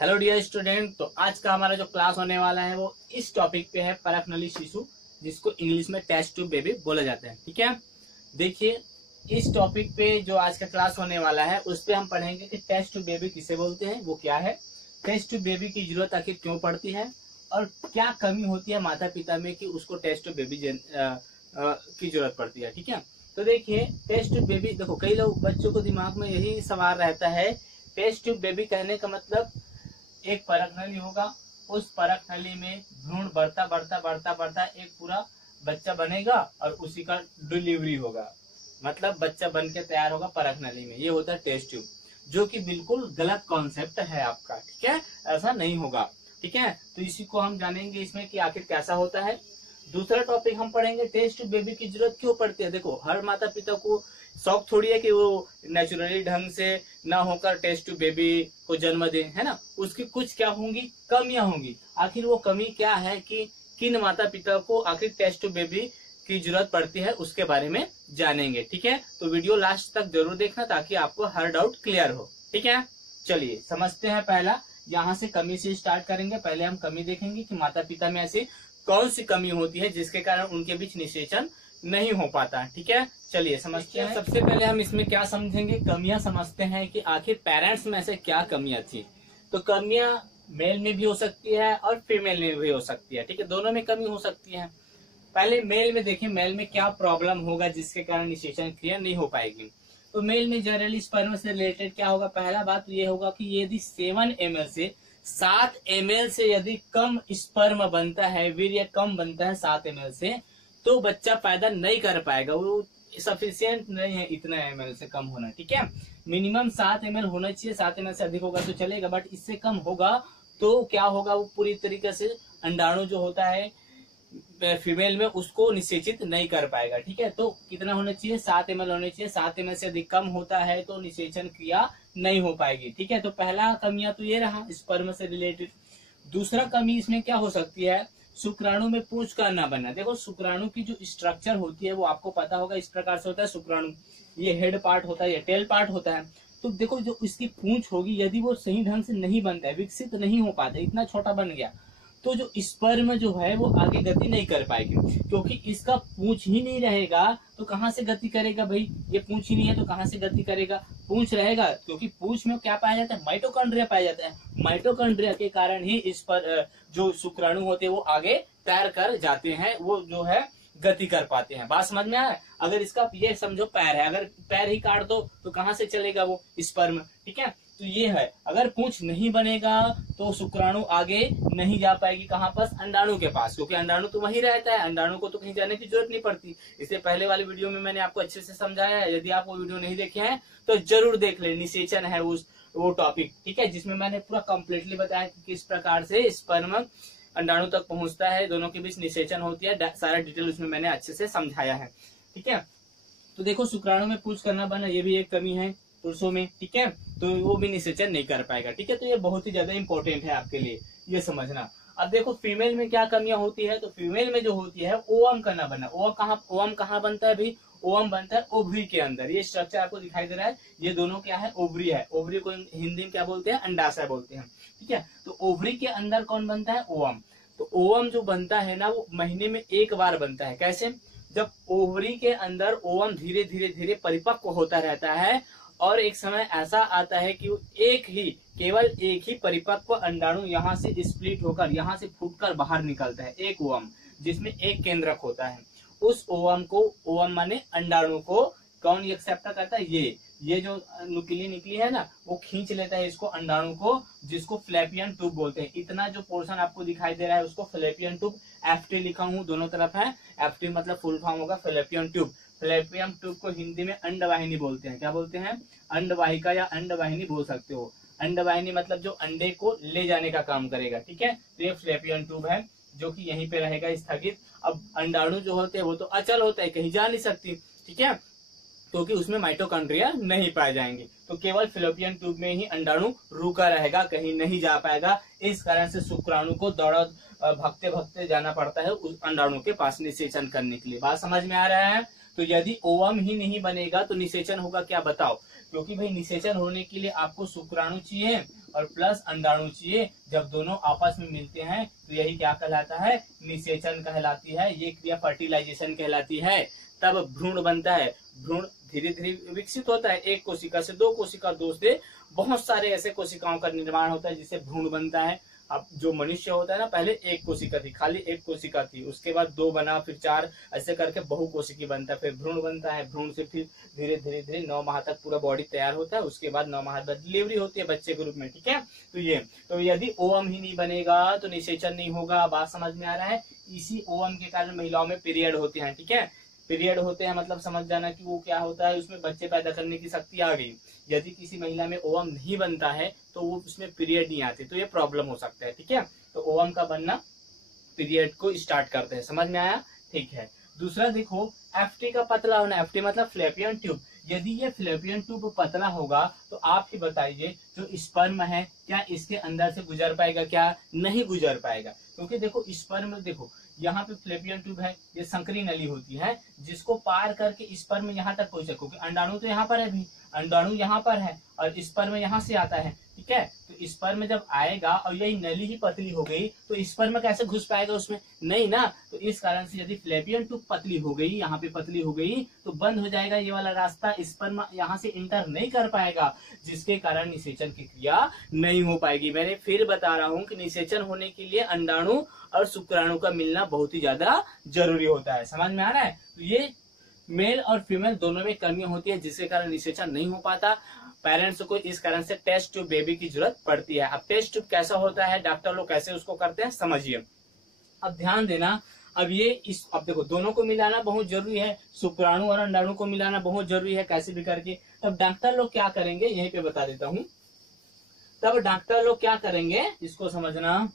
Hello dear student. तो आज का हमारा जो क्लास होने वाला है वो इस टॉपिक पे है, परख नली शिशु, जिसको इंग्लिश में टेस्ट ट्यूब बेबी बोला जाता है। ठीक है, देखिए इस टॉपिक पे जो आज का क्लास होने वाला है उस पे हम पढ़ेंगे कि टेस्ट ट्यूब बेबी किसे बोलते हैं, वो क्या है, टेस्ट ट्यूब बेबी की जरूरत आखिर क्यों पड़ती है और क्या कमी होती है माता पिता में कि उसको टेस्ट ट्यूब बेबी की जरूरत पड़ती है। ठीक है, तो देखिए टेस्ट ट्यूब बेबी, देखो कई लोग बच्चों को दिमाग में यही सवाल रहता है, टेस्ट ट्यूब बेबी कहने का मतलब एक परख नली होगा, उस परख नली में भ्रूण बढ़ता बढ़ता बढ़ता बढ़ता एक पूरा बच्चा बनेगा और उसी का डिलीवरी होगा, मतलब बच्चा बन के तैयार होगा परख नली में। ये होता है टेस्ट ट्यूब, जो कि बिल्कुल गलत कॉन्सेप्ट है आपका। ठीक है, ऐसा नहीं होगा। ठीक है, तो इसी को हम जानेंगे इसमें कि आखिर कैसा होता है। दूसरा टॉपिक हम पढ़ेंगे टेस्ट ट्यूब बेबी की जरूरत क्यों पड़ती है। देखो हर माता पिता को शौक थोड़ी है कि वो नेचुरली ढंग से ना होकर टेस्ट ट्यूब बेबी को जन्म दे, है ना। उसकी कुछ क्या होंगी, कमियां होंगी। आखिर वो कमी क्या है कि किन माता पिता को आखिर टेस्ट ट्यूब बेबी की जरूरत पड़ती है, उसके बारे में जानेंगे। ठीक है, तो वीडियो लास्ट तक जरूर देखना ताकि आपको हर डाउट क्लियर हो। ठीक है, चलिए समझते हैं। पहला यहाँ से कमी से स्टार्ट करेंगे। पहले हम कमी देखेंगे कि माता पिता में ऐसी कौन सी कमी होती है जिसके कारण उनके बीच निषेचन नहीं हो पाता। ठीक है, चलिए समझते हैं। सबसे पहले हम इसमें क्या समझेंगे, कमियां समझते हैं कि आखिर पेरेंट्स में से क्या कमियां थी। तो कमियां मेल में भी हो सकती है और फीमेल में भी हो सकती है। ठीक है, दोनों में कमी हो सकती है। पहले मेल में देखिए, मेल में क्या प्रॉब्लम होगा जिसके कारण निषेचन क्रिया नहीं हो पाएगी। तो मेल में जनरली स्पर्म से रिलेटेड क्या होगा, पहला बात तो ये होगा कि यदि 7 ml से 7 ml से यदि कम स्पर्म बनता है, वीर्य कम बनता है 7 ml से, तो बच्चा पैदा नहीं कर पाएगा। वो सफिशियंट नहीं है इतना ml से कम होना। ठीक है, मिनिमम 7 ml होना चाहिए। 7 ml से अधिक होगा तो चलेगा, बट इससे कम होगा तो क्या होगा, वो पूरी तरीके से अंडाणु जो होता है फीमेल में उसको निषेचित नहीं कर पाएगा। ठीक है, तो कितना होना चाहिए, 7 ml होना चाहिए। 7 ml से अधिक कम होता है तो निषेचन क्रिया नहीं हो पाएगी। ठीक है, तो पहला कमियां तो ये रहा स्पर्म से रिलेटेड। दूसरा कमी इसमें क्या हो सकती है, शुक्राणु में पूंछ का न बनना। देखो शुक्राणु की जो स्ट्रक्चर होती है वो आपको पता होगा, इस प्रकार से होता है शुक्राणु। ये हेड पार्ट होता है, ये टेल पार्ट होता है। तो देखो जो इसकी पूंछ होगी, यदि वो सही ढंग से नहीं बनता है, विकसित नहीं हो पाता, इतना छोटा बन गया, तो जो स्पर्म जो है वो आगे गति नहीं कर पाएगी, क्योंकि इसका पूंछ ही नहीं रहेगा तो कहाँ से गति करेगा भाई। ये पूंछ ही नहीं है तो कहाँ से गति करेगा। पूंछ रहेगा क्योंकि पूंछ में क्या पाया जाता है, माइटोकॉन्ड्रिया पाया जाता है। माइटोकॉन्ड्रिया के कारण ही इस पर जो शुक्राणु होते हैं वो आगे तैर कर जाते हैं, वो जो है गति कर पाते हैं। बात समझ में आया। अगर इसका ये समझो पैर है, अगर पैर ही काट दो तो कहाँ से चलेगा वो स्पर्म। ठीक है, तो ये है, अगर पूंछ नहीं बनेगा तो शुक्राणु आगे नहीं जा पाएगी, कहाँ पास, अंडाणु के पास, क्योंकि अंडाणु तो वहीं रहता है, अंडाणु को तो कहीं जाने की जरूरत नहीं पड़ती। इससे पहले वाली वीडियो में मैंने आपको अच्छे से समझाया है, यदि आप वो वीडियो नहीं देखे हैं तो जरूर देख ले। निषेचन है वो टॉपिक, ठीक है, जिसमें मैंने पूरा कंप्लीटली बताया कि किस प्रकार से स्पर्म अंडाणु तक पहुंचता है, दोनों के बीच निषेचन होती है, सारा डिटेल उसमें मैंने अच्छे से समझाया है। ठीक है, तो देखो शुक्राणु में पूंछ करना बना, ये भी एक कमी है पुरुषों में। ठीक है, तो वो भी निषेचन नहीं कर पाएगा। ठीक है, तो ये बहुत ही ज्यादा इंपॉर्टेंट है आपके लिए, ये समझना। अब देखो फीमेल में क्या कमियां होती है, तो फीमेल में जो होती है ओवम का ना बना। ओवम कहाँ बनता है भाई, ओवम बनता है ओवरी के अंदर। ये स्ट्रक्चर आपको दिखाई दे रहा है, ये दोनों क्या है, ओवरी है। ओवरी को हिंदी में क्या बोलते हैं, अंडाशय बोलते हैं। ठीक है, तो ओवरी के अंदर कौन बनता है, ओवम। तो ओवम जो बनता है ना वो महीने में एक बार बनता है। कैसे, जब ओवरी के अंदर ओवम धीरे धीरे धीरे परिपक्व होता रहता है और एक समय ऐसा आता है कि वो केवल एक ही परिपक्व अंडाणु यहाँ से स्प्लिट होकर, यहाँ से फूटकर बाहर निकलता है, एक ओवम जिसमें एक केंद्रक होता है। उस ओवम को, ओवम माने अंडाणु को कौन एक्सेप्ट करता है, ये जो नुकीली निकली है ना वो खींच लेता है इसको, अंडाणु को, जिसको फ्लैपियन ट्यूब बोलते हैं। इतना जो पोर्शन आपको दिखाई दे रहा है उसको फ्लैपियन ट्यूब, एफटी लिखा हूँ दोनों तरफ है, एफटी मतलब फुल फॉर्म होगा फ्लैपियन ट्यूब। फ्लैपियन ट्यूब को हिंदी में अंडवाहिनी बोलते हैं। क्या बोलते हैं, अंडवाहिका या अंडवाहिनी बोल सकते हो। अंडवाहिनी मतलब जो अंडे को ले जाने का काम करेगा। ठीक है, तो ये फ्लैपियन ट्यूब है जो कि यहीं पे रहेगा स्थगित। अब अंडाणु जो होते हैं वो तो अचल होता है, कहीं जा नहीं सकती। ठीक है, क्योंकि उसमें माइटोकॉन्ड्रिया नहीं पाए जाएंगे, तो केवल फिलोपियन ट्यूब में ही अंडाणु रुका रहेगा, कहीं नहीं जा पाएगा। इस कारण से शुक्राणु को दौड़ा भगते भगते जाना पड़ता है उस अंडाणु के पास निषेचन करने के लिए। बात समझ में आ रहा है। तो यदि ओवम ही नहीं बनेगा तो निषेचन होगा क्या, बताओ। क्योंकि भाई निषेचन होने के लिए आपको शुक्राणु चाहिए और प्लस अंडाणु चाहिए। जब दोनों आपस में मिलते हैं तो यही क्या कहलाता है, निषेचन कहलाती है। ये क्रिया फर्टिलाइजेशन कहलाती है। तब भ्रूण बनता है। भ्रूण धीरे धीरे विकसित होता है, एक कोशिका से दो कोशिका, दो से बहुत सारे ऐसे कोशिकाओं का निर्माण होता है जिससे भ्रूण बनता है। अब जो मनुष्य होता है ना, पहले एक कोशिका थी, खाली एक कोशिका थी, उसके बाद दो बना, फिर चार, ऐसे करके बहुकोशिकी बनता है, फिर भ्रूण बनता है। भ्रूण से फिर धीरे धीरे धीरे 9 माह तक पूरा बॉडी तैयार होता है। उसके बाद 9 माह बाद डिलीवरी होती है बच्चे के रूप में, ठीक है। तो यदि ओवम ही नहीं बनेगा तो निषेचन नहीं होगा। बात समझ में आ रहा है। इसी ओवम के कारण महिलाओं में पीरियड होते हैं, ठीक है। पीरियड होते हैं मतलब समझ जाना कि वो क्या होता है, उसमें बच्चे पैदा करने की शक्ति आ गई। यदि किसी महिला में ओवम नहीं बनता है तो वो उसमें पीरियड नहीं आते, तो ये प्रॉब्लम हो सकता है, ठीक है। तो ओवम का बनना पीरियड को स्टार्ट करते हैं। समझ में आया, ठीक है। दूसरा देखो, एफटी का पतला होना। एफटी मतलब फ्लैपियन ट्यूब। यदि ये फ्लैपियन ट्यूब पतला होगा तो आप ही बताइए, जो स्पर्म है क्या इसके अंदर से गुजर पाएगा, क्या नहीं गुजर पाएगा। क्योंकि देखो स्पर्म, देखो यहाँ पे फ्लैपियन ट्यूब है, ये संकरी नली होती है जिसको पार करके स्पर्म यहाँ तक पहुंचे। क्योंकि अंडाणु तो यहाँ पर है भी, अंडाणु यहाँ पर है और स्पर्म यहाँ से आता है, ठीक है। तो स्पर्म जब आएगा और यही नली ही पतली हो गई तो स्पर्म कैसे घुस पाएगा उसमें, नहीं ना। तो इस कारण से यदि फ्लैपियन ट्यूब पतली हो गई, यहाँ पे पतली हो गई, तो बंद हो जाएगा ये वाला रास्ता, स्पर्म यहाँ से इंटर नहीं कर पाएगा, जिसके कारण निषेचन की क्रिया नहीं हो पाएगी। मैंने फिर बता रहा हूँ कि निषेचन होने के लिए अंडाणु और शुक्राणु का मिलना बहुत ही ज्यादा जरूरी होता है। समझ में आ रहा है। तो ये मेल और फीमेल दोनों में कमियां होती है जिसके कारण निषेचन नहीं हो पाता। पेरेंट्स को इस कारण से टेस्ट ट्यूब बेबी की जरूरत पड़ती है। अब टेस्ट ट्यूब कैसा होता है, डॉक्टर लोग कैसे उसको करते हैं, समझिए। अब ध्यान देना, अब देखो दोनों को मिलाना बहुत जरूरी है, शुक्राणु और अंडाणु को मिलाना बहुत जरूरी है, कैसे भी करके। तब डॉक्टर लोग क्या करेंगे, यहीं पे बता देता हूँ। तब डॉक्टर लोग क्या करेंगे, इसको समझना।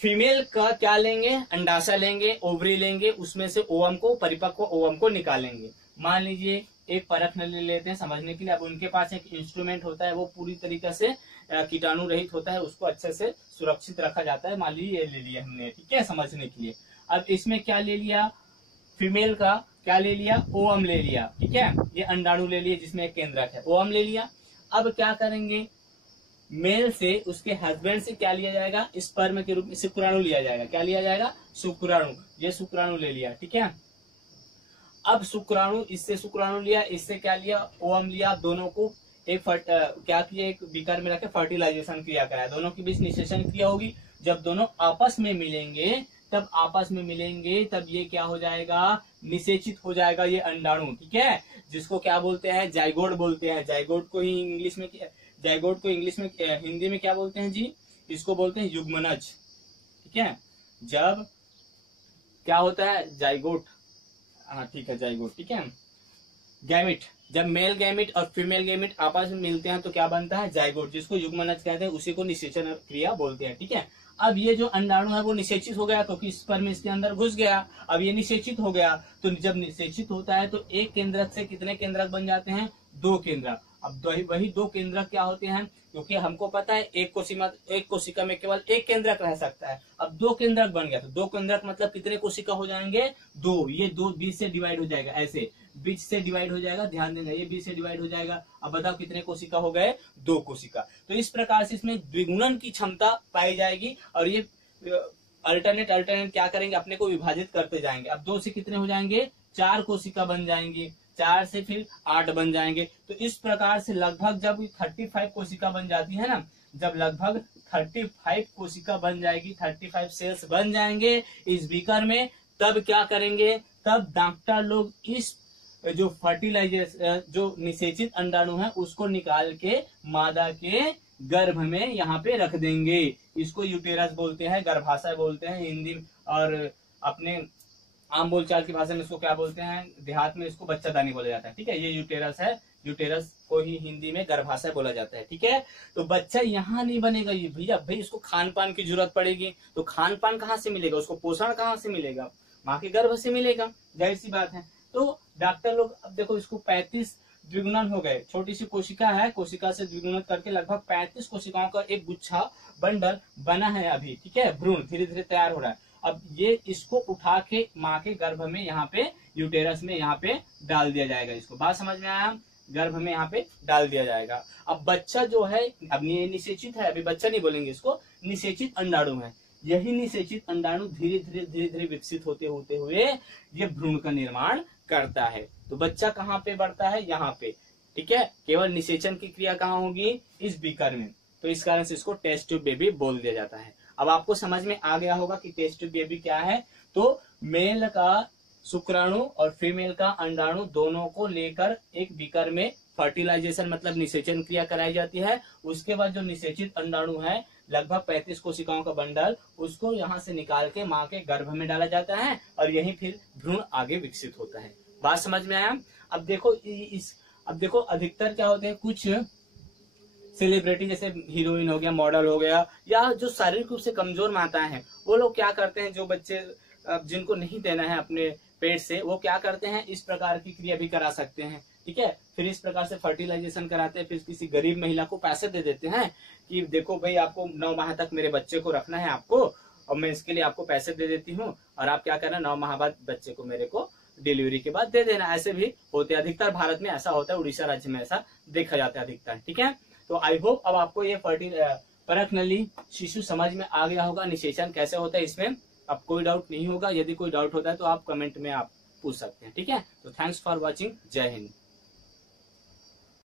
फीमेल का क्या लेंगे, अंडाशय लेंगे, ओवरी लेंगे, उसमें से ओवम को, परिपक्व ओवम को निकालेंगे। मान लीजिए एक परख नली लेते हैं समझने के लिए। अब उनके पास एक इंस्ट्रूमेंट होता है, वो पूरी तरीके से कीटाणु रहित होता है, उसको अच्छे से सुरक्षित रखा जाता है। मान लीजिए ये ले लिया हमने, ठीक है, समझने के लिए। अब इसमें क्या ले लिया, फीमेल का क्या ले लिया, ओवम ले लिया, ठीक है। ये अंडाणु ले लिया जिसमें एक केंद्रक है, ओवम ले लिया। अब क्या करेंगे, मेल से उसके हस्बैंड से क्या लिया जाएगा, स्पर्म के रूप में शुक्राणु लिया जाएगा। क्या लिया जाएगा, शुक्राणु। ये शुक्राणु ले लिया, ठीक है। अब शुक्राणु, इससे शुक्राणु लिया, इससे क्या लिया, ओवम लिया। दोनों को एक क्या किया, एक बीकर में रखे फर्टिलाइजेशन क्रिया कराया। दोनों के बीच निषेचन क्रिया होगी। जब दोनों आपस में मिलेंगे, तब ये क्या हो जाएगा, निषेचित हो जाएगा ये अंडाणु, ठीक है। जिसको क्या बोलते हैं, जाइगोट बोलते हैं। जाइगोट को इंग्लिश में हिंदी में क्या बोलते हैं जी, इसको बोलते हैं युग्मनज, ठीक है। जब क्या होता है, जाइगोट, हाँ ठीक है, जाइगोट, ठीक है। गैमिट, जब मेल गैमिट और फीमेल गैमिट आपस में मिलते हैं तो क्या बनता है, जाइगोट, जिसको युग्मनज कहते हैं, उसी को निषेचन क्रिया बोलते हैं, ठीक है। अब ये जो अंडाणु है वो निषेचित हो गया क्योंकि स्पर्म इसके अंदर घुस गया। अब ये निषेचित हो गया, तो जब निषेचित होता है तो एक केंद्रक से कितने केंद्रक बन जाते हैं, 2 केंद्रक। अब वही 2 केंद्रक क्या होते हैं, क्योंकि हमको पता है एक कोशिका में केवल एक केंद्रक रह सकता है। अब 2 केंद्रक बन गया तो 2 केंद्रक मतलब कितने कोशिका हो जाएंगे, 2। ये 2 बीच से डिवाइड हो जाएगा, ऐसे बीच से डिवाइड हो जाएगा, ध्यान देना, ये बीच से डिवाइड हो जाएगा। अब बताओ कितने कोशिका हो गए, 2 कोशिका। तो इस प्रकार से इसमें द्विगुणन की क्षमता पाई जाएगी और ये अल्टरनेट क्या करेंगे, अपने को विभाजित करते जाएंगे। अब 2 से कितने हो जाएंगे, 4 कोशिका बन जाएंगी, 4 से फिर 8 बन जाएंगे। तो इस प्रकार से लगभग जब 35 कोशिका बन जाती है ना, जब लगभग 35 कोशिका बन जाएगी, 35 सेल्स बन जाएंगे इस बीकर में, तब क्या करेंगे, तब डॉक्टर लोग इस जो फर्टिलाइजेशन, जो निषेचित अंडाणु है उसको निकाल के मादा के गर्भ में यहाँ पे रख देंगे। इसको यूटेरस बोलते हैं, गर्भाशय बोलते हैं हिंदी, और अपने आम बोलचाल की भाषा में इसको क्या बोलते हैं, देहात में इसको बच्चादानी बोला जाता है, ठीक है। ये यूटेरस है, यूटेरस को ही हिंदी में गर्भाशय बोला जाता है, ठीक है। तो बच्चा यहाँ नहीं बनेगा ये भैया, भाई इसको खान पान की जरूरत पड़ेगी। तो खान पान कहाँ से मिलेगा, उसको पोषण कहाँ से मिलेगा, माँ के गर्भ से मिलेगा, जाहिर सी बात है। तो डॉक्टर लोग, अब देखो इसको 35 द्विगुणन हो गए, छोटी सी कोशिका है, कोशिका से द्विगुणन करके लगभग 35 कोशिकाओं का एक गुच्छा बंडल बना है अभी, ठीक है। भ्रूण धीरे धीरे तैयार हो रहा है। अब ये इसको उठा के माँ के गर्भ में यहाँ पे यूटेरस में यहाँ पे डाल दिया जाएगा। इसको बात समझ में आया, गर्भ में यहाँ पे डाल दिया जाएगा। अब बच्चा जो है, अब ये निषेचित है, अभी बच्चा नहीं बोलेंगे इसको, निषेचित अंडाणु है। यही निषेचित अंडाणु धीरे धीरे विकसित होते होते हुए ये भ्रूण का निर्माण करता है। तो बच्चा कहाँ पे बढ़ता है, यहाँ पे, ठीक है। केवल निषेचन की क्रिया कहाँ होगी, इस बीकर में। तो इस कारण से इसको टेस्ट ट्यूब बेबी बोल दिया जाता है। अब आपको समझ में आ गया होगा कि टेस्ट ट्यूब बेबी क्या है। तो मेल का शुक्राणु और फीमेल का अंडाणु दोनों को लेकर एक बीकर में फर्टिलाइजेशन मतलब निषेचन क्रिया कराई जाती है। उसके बाद जो निषेचित अंडाणु है लगभग 35 कोशिकाओं का बंडल, उसको यहाँ से निकाल के माँ के गर्भ में डाला जाता है और यही फिर भ्रूण आगे विकसित होता है। बात समझ में आया। अब देखो अधिकतर क्या होते हैं, कुछ सेलिब्रिटी जैसे हीरोइन हो गया, मॉडल हो गया, या जो शारीरिक रूप से कमजोर माताएं हैं, वो लोग क्या करते हैं, जो बच्चे जिनको नहीं देना है अपने पेट से, वो क्या करते हैं, इस प्रकार की क्रिया भी करा सकते हैं, ठीक है। फिर इस प्रकार से फर्टिलाइजेशन कराते हैं, फिर किसी गरीब महिला को पैसे दे देते हैं कि देखो भाई आपको 9 माह तक मेरे बच्चे को रखना है आपको, और मैं इसके लिए आपको पैसे दे देती हूँ, और आप क्या करना, 9 माह बाद बच्चे को मेरे को डिलीवरी के बाद दे देना। ऐसे भी होते हैं, अधिकतर भारत में ऐसा होता है, उड़ीसा राज्य में ऐसा देखा जाता है अधिकतर, ठीक है। तो आई होप अब आपको ये परख नली शिशु समझ में आ गया होगा, निषेचन कैसे होता है, इसमें अब कोई डाउट नहीं होगा। यदि कोई डाउट होता है तो आप कमेंट में आप पूछ सकते हैं, ठीक है। तो थैंक्स फॉर वॉचिंग, जय हिंद।